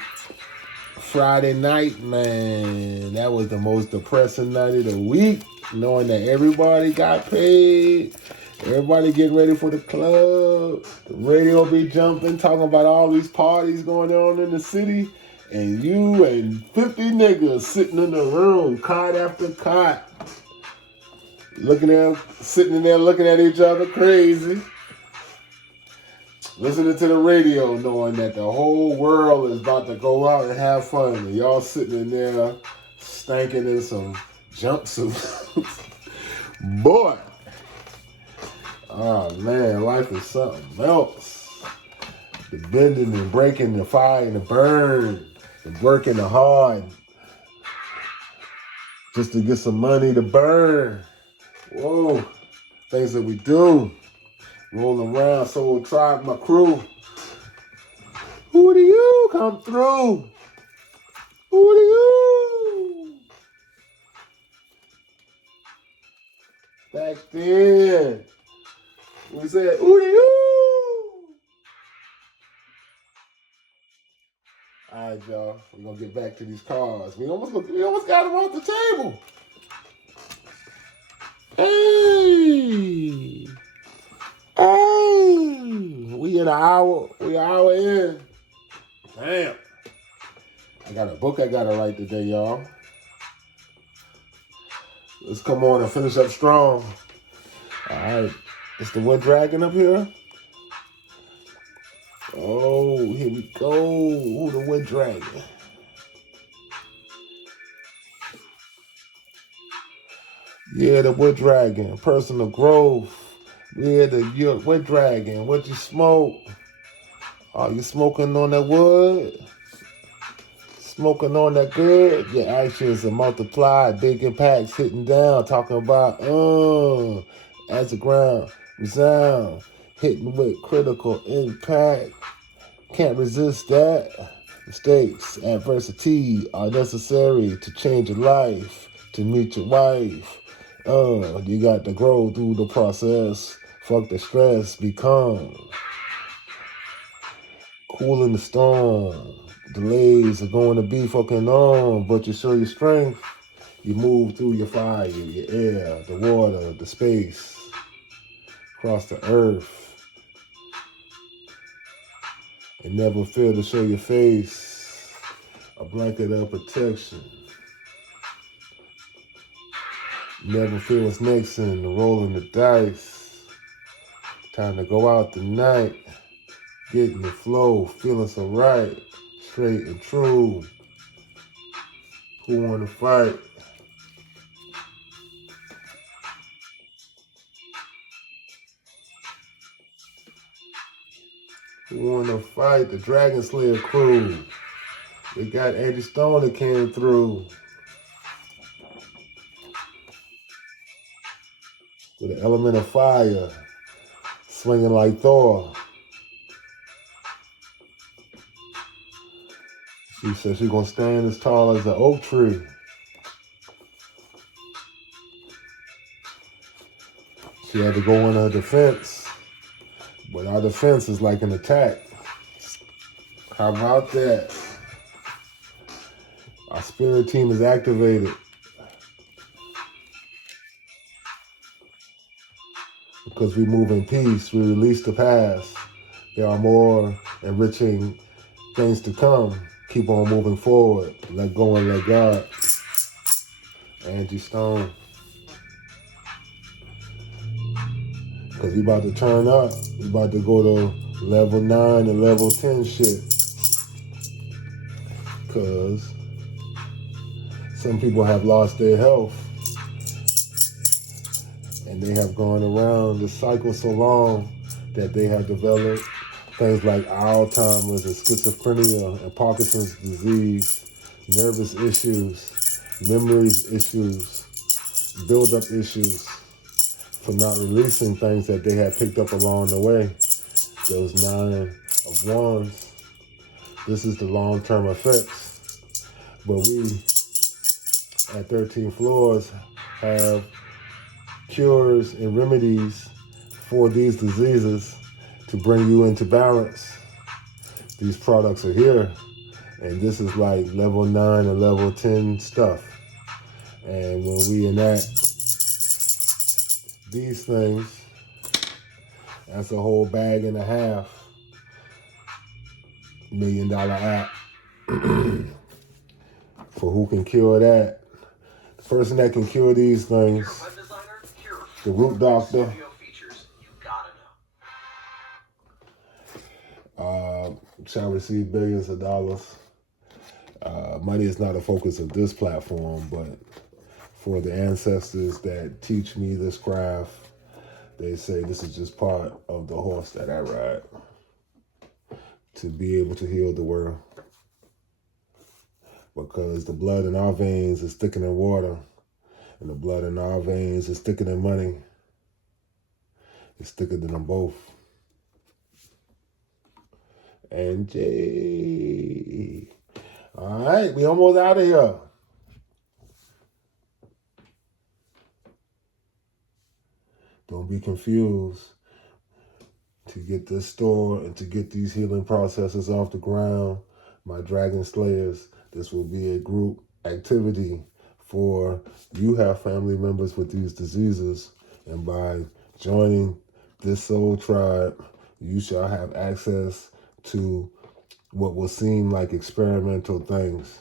Friday night, man, that was the most depressing night of the week, knowing that everybody got paid, everybody getting ready for the club, the radio be jumping, talking about all these parties going on in the city, and you and 50 niggas sitting in the room, cot after cot, sitting in there looking at each other crazy, listening to the radio, knowing that the whole world is about to go out and have fun, and y'all sitting in there stanking in some jumpsuits. Boy, oh man, life is something else. The bending and breaking, the fire and the burn, the working the hard, just to get some money to burn. Whoa, things that we do. Rolling around, Soul Tribe, my crew. Who do you come through? Who do you? Back then, we said, who do you? All right, y'all. We're going to get back to these cards. We almost got them off the table. Hey. We an hour in. Damn. I got a book I gotta write today, y'all. Let's come on and finish up strong. All right. It's the Wood Dragon up here. Oh, here we go. Ooh, the Wood Dragon. Yeah, the Wood Dragon. Personal growth. Yeah, the Wood Dragon. What you smoke? Are you smoking on that wood? Smoking on that good? Your actions are multiplied. Big impacts hitting down. Talking about, as the ground resound. Hitting with critical impact. Can't resist that. Mistakes, adversity are necessary to change your life, to meet your wife. You got to grow through the process. Fuck the stress, become cool in the storm. Delays are going to be fucking on, but you show your strength. You move through your fire, your air, the water, the space, across the earth. And never fear to show your face. A blanket of protection. Never fear what's next in the rolling the dice. Time to go out tonight. Getting the flow, feeling so right. Straight and true. Who wanna fight? Who wanna fight? The Dragon Slayer crew. They got Andy Stone that came through. With an element of fire. Swinging like Thor. She said she's gonna stand as tall as an oak tree. She had to go in her defense. But our defense is like an attack. How about that? Our spirit team is activated. because we move in peace. We release the past. There are more enriching things to come. Keep on moving forward. Let go and let God. Angie Stone. Because we about to turn up. We about to go to level 9 and level 10 shit. Because some people have lost their health. And they have gone around the cycle so long that they have developed things like Alzheimer's and schizophrenia and Parkinson's disease, nervous issues, memory issues, build-up issues for not releasing things that they had picked up along the way. Those 9 of Wands. This is the long-term effects. But we, at 13 floors, have cures and remedies for these diseases to bring you into balance. These products are here, and this is like level 9 and level 10 stuff. And when we enact these things, that's a whole bag and a half, $1 million app. For who can cure that? The person that can cure these things, the root doctor, shall receive billions of dollars. Money is not a focus of this platform, but for the ancestors that teach me this craft, they say this is just part of the horse that I ride to be able to heal the world. Because the blood in our veins is thicker than water, and the blood in our veins is thicker than money. It's thicker than them both. And Jay. All right, we almost out of here. Don't be confused. To get this store and to get these healing processes off the ground, my Dragon Slayers, this will be a group activity for you have family members with these diseases. And by joining this soul tribe, you shall have access to what will seem like experimental things.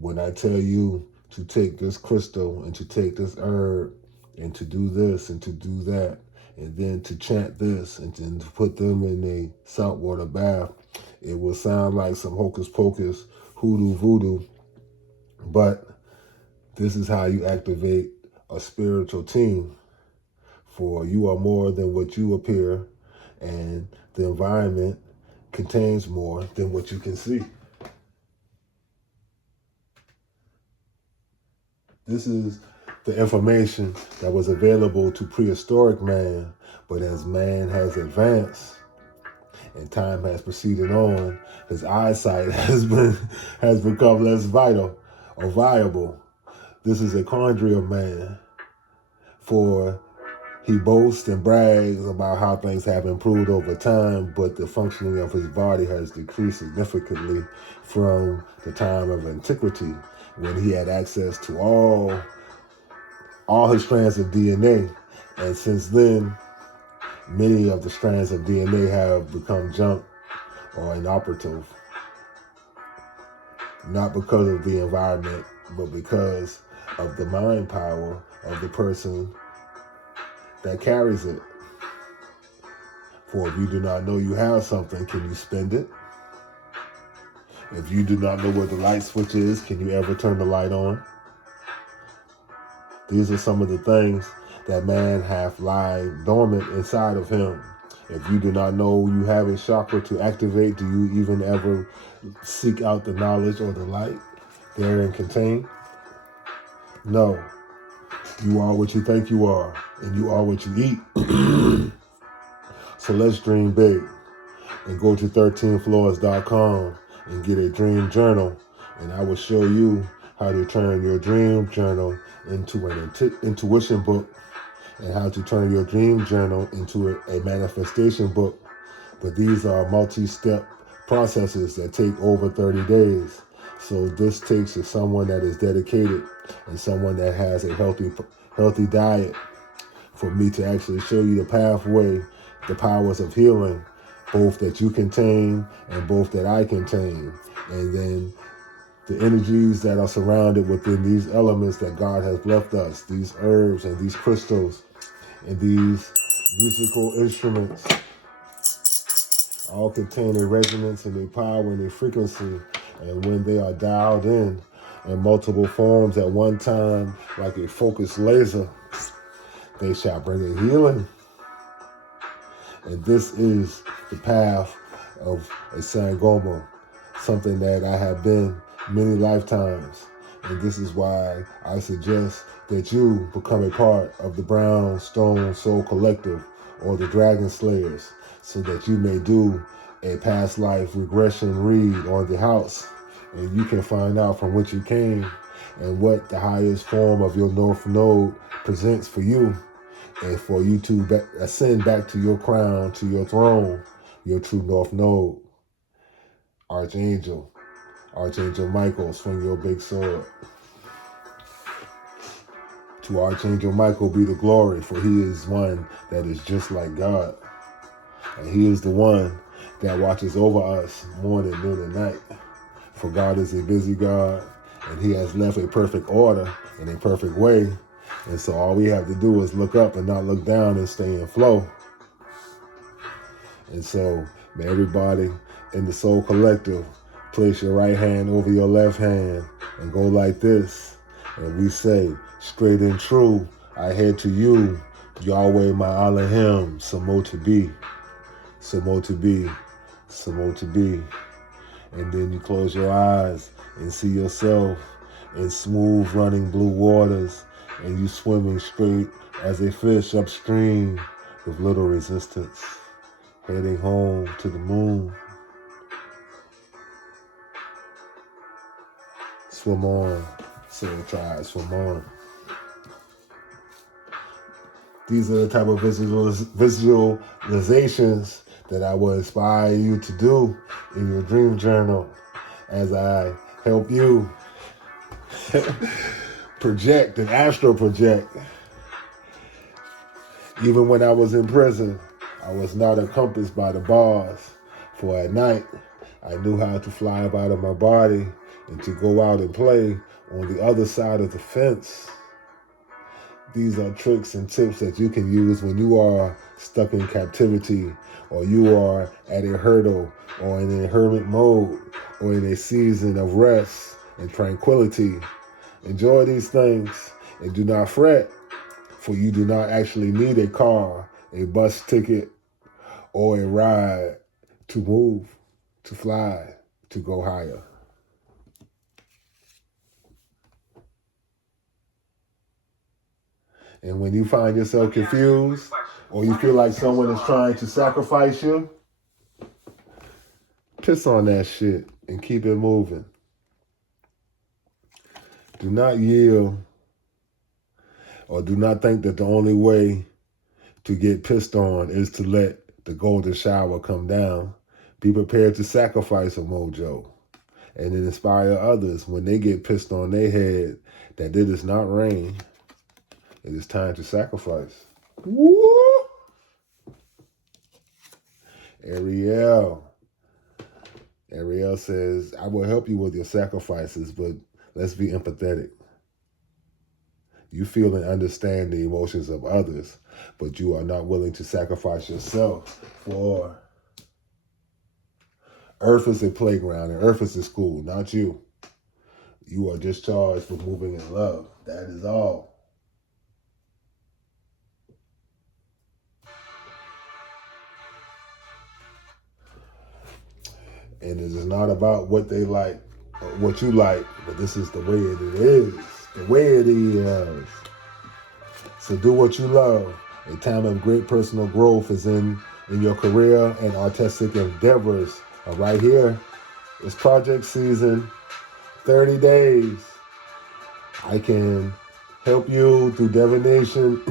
When I tell you to take this crystal and to take this herb and to do this and to do that, and then to chant this and to put them in a saltwater bath, it will sound like some hocus pocus, hoodoo voodoo, but this is how you activate a spiritual team. For you are more than what you appear, and the environment contains more than what you can see. This is the information that was available to prehistoric man, but as man has advanced and time has proceeded on, his eyesight has become less vital or viable. This is a quandary of man, for he boasts and brags about how things have improved over time, but the functioning of his body has decreased significantly from the time of antiquity, when he had access to all his strands of DNA. And since then, many of the strands of DNA have become junk or inoperative. Not because of the environment, but because of the mind power of the person that carries it. For if you do not know you have something, can you spend it? If you do not know where the light switch is, can you ever turn the light on? These are some of the things that man hath lie dormant inside of him. If you do not know you have a chakra to activate, do you even ever seek out the knowledge or the light therein contained? No. You are what you think you are, and you are what you eat. So let's dream big and go to 13floors.com and get a dream journal, and I will show you how to turn your dream journal into an intuition book, and how to turn your dream journal into a manifestation book. But these are multi-step processes that take over 30 days. So this takes to someone that is dedicated and someone that has a healthy diet. for me to actually show you the pathway, the powers of healing, both that you contain and both that I contain. And then the energies that are surrounded within these elements that God has left us, these herbs and these crystals and these musical instruments, all contain a resonance and a power and a frequency. And when they are dialed in multiple forms at one time, like a focused laser, they shall bring a healing. And this is the path of a Sangoma, something that I have been many lifetimes. And this is why I suggest that you become a part of the Brown Stone Soul Collective or the Dragon Slayers, so that you may do a past life regression read on the house, and you can find out from which you came and what the highest form of your North Node presents for you, and for you to ascend back to your crown, to your throne, your true North Node. Archangel Michael, swing your big sword. To Archangel Michael be the glory, for he is one that is just like God. And he is the one that watches over us morning, noon, and night. For God is a busy God, and he has left a perfect order in a perfect way. And so all we have to do is look up and not look down and stay in flow. And so may everybody in the Soul Collective place your right hand over your left hand and go like this. And we say, straight and true, I head to you, Yahweh my Elohim, Samo to be, Samo to be, Samo to be. And then you close your eyes and see yourself in smooth running blue waters, and you swimming straight as a fish upstream with little resistance, heading home to the moon. Swim on, Soul Tribe, swim on. These are the type of visualizations that I will inspire you to do in your dream journal as I help you project and astral project. Even when I was in prison, I was not encompassed by the bars, for at night I knew how to fly up out of my body and to go out and play on the other side of the fence. These are tricks and tips that you can use when you are stuck in captivity, or you are at a hurdle, or in a hermit mode, or in a season of rest and tranquility. Enjoy these things and do not fret, for you do not actually need a car, a bus ticket, or a ride to move, to fly, to go higher. And when you find yourself confused, or you feel like someone is trying to sacrifice you, piss on that shit and keep it moving. Do not yield, or do not think that the only way to get pissed on is to let the golden shower come down. Be prepared to sacrifice a mojo, and then inspire others when they get pissed on their head that it is not rain. It is time to sacrifice. Woo! Ariel says, I will help you with your sacrifices, but let's be empathetic. You feel and understand the emotions of others, but you are not willing to sacrifice yourself for Earth is a playground and Earth is a school, not you. You are just charged with moving in love. That is all. And it is not about what they like or what you like, but this is the way it is. The way it is. So do what you love. A time of great personal growth is in your career and artistic endeavors are right here. It's project season, 30 days. I can help you through divination,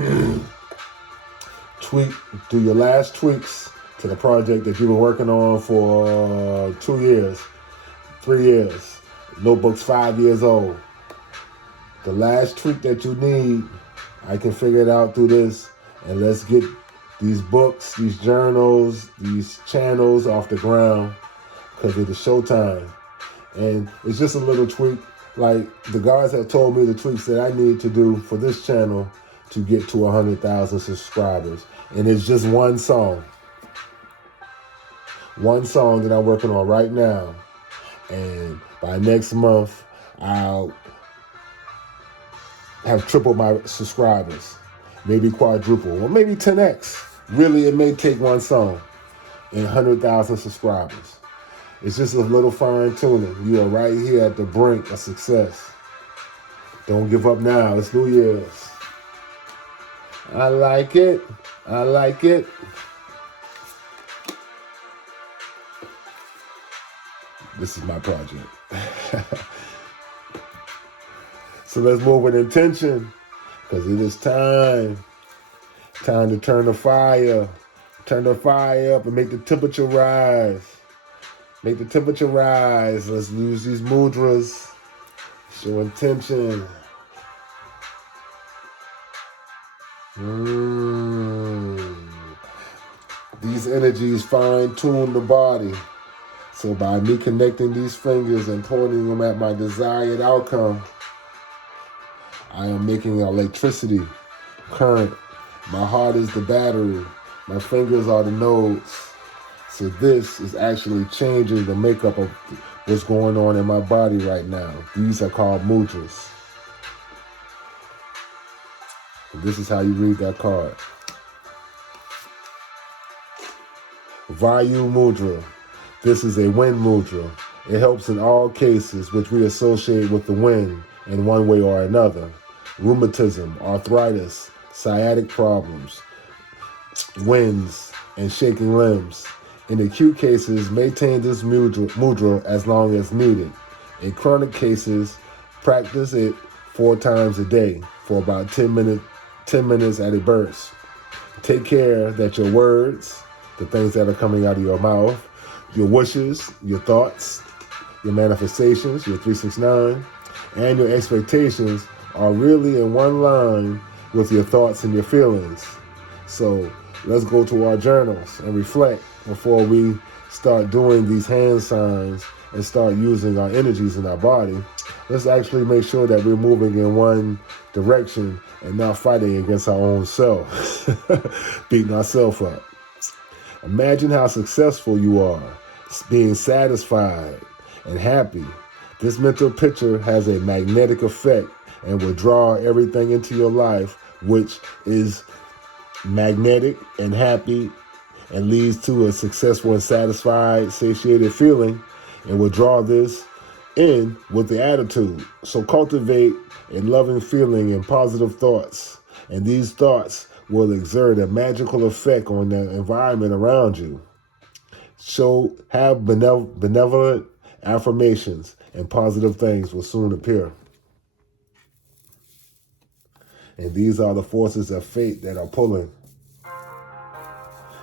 do your last tweaks to the project that you've been working on for 2 years, 3 years. Notebook's 5 years old. The last tweak that you need, I can figure it out through this And let's get these books, these journals, these channels off the ground, because it is showtime. And it's just a little tweak. Like the guys have told me the tweaks that I need to do for this channel to get to 100,000 subscribers. And it's just one song. One song that I'm working on right now. And by next month, I'll have tripled my subscribers. Maybe quadruple, or maybe 10x. Really, it may take one song and 100,000 subscribers. It's just a little fine tuning. You are right here at the brink of success. Don't give up now. It's New Year's. I like it. I like it. This is my project. So let's move with intention, because it is time. Time to turn the fire. Turn the fire up and make the temperature rise. Make the temperature rise. Let's use these mudras. Show intention. These energies fine-tune the body. So by me connecting these fingers and pointing them at my desired outcome, I am making electricity, current. My heart is the battery. My fingers are the nodes. So this is actually changing the makeup of what's going on in my body right now. These are called mudras. And this is how you read that card. Vayu mudra. This is a wind mudra. It helps in all cases which we associate with the wind in one way or another. Rheumatism, arthritis, sciatic problems, winds, and shaking limbs. In acute cases, maintain this mudra as long as needed. In chronic cases, practice it 4 times a day for about 10 minutes at a burst. Take care that your words, the things that are coming out of your mouth, your wishes, your thoughts, your manifestations, your 369, and your expectations are really in one line with your thoughts and your feelings. So let's go to our journals and reflect before we start doing these hand signs and start using our energies in our body. Let's actually make sure that we're moving in one direction and not fighting against our own self, beating ourselves up. Imagine how successful you are, being satisfied and happy. This mental picture has a magnetic effect and will draw everything into your life, which is magnetic and happy, and leads to a successful and satisfied, satiated feeling, and will draw this in with the attitude. So cultivate a loving feeling and positive thoughts, and these thoughts will exert a magical effect on the environment around you. So have benevolent affirmations, and positive things will soon appear. And these are the forces of fate that are pulling.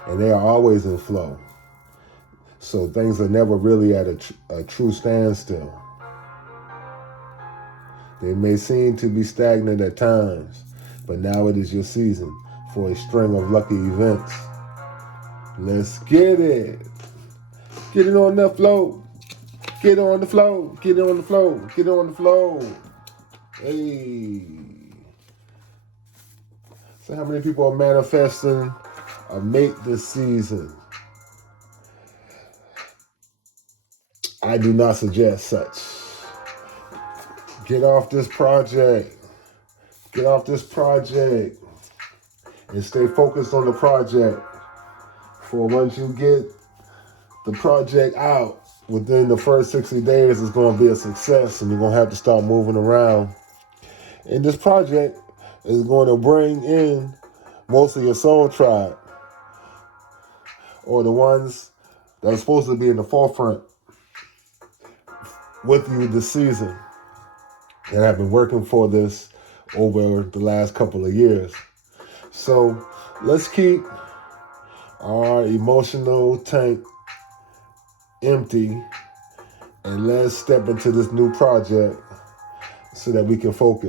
And they are always in flow. So things are never really at a true standstill. They may seem to be stagnant at times, but now it is your season for a string of lucky events. Let's get it. Get it on the flow. Get on the flow. Get on the flow. Get on the flow. Hey. So how many people are manifesting a mate this season? I do not suggest such. Get off this project. Get off this project. And stay focused on the project. For once you get the project out, within the first 60 days, it's going to be a success, and you're going to have to start moving around. And this project is going to bring in most of your soul tribe, or the ones that are supposed to be in the forefront with you this season, that have been working for this over the last couple of years. So let's keep our emotional tank empty, and let's step into this new project so that we can focus.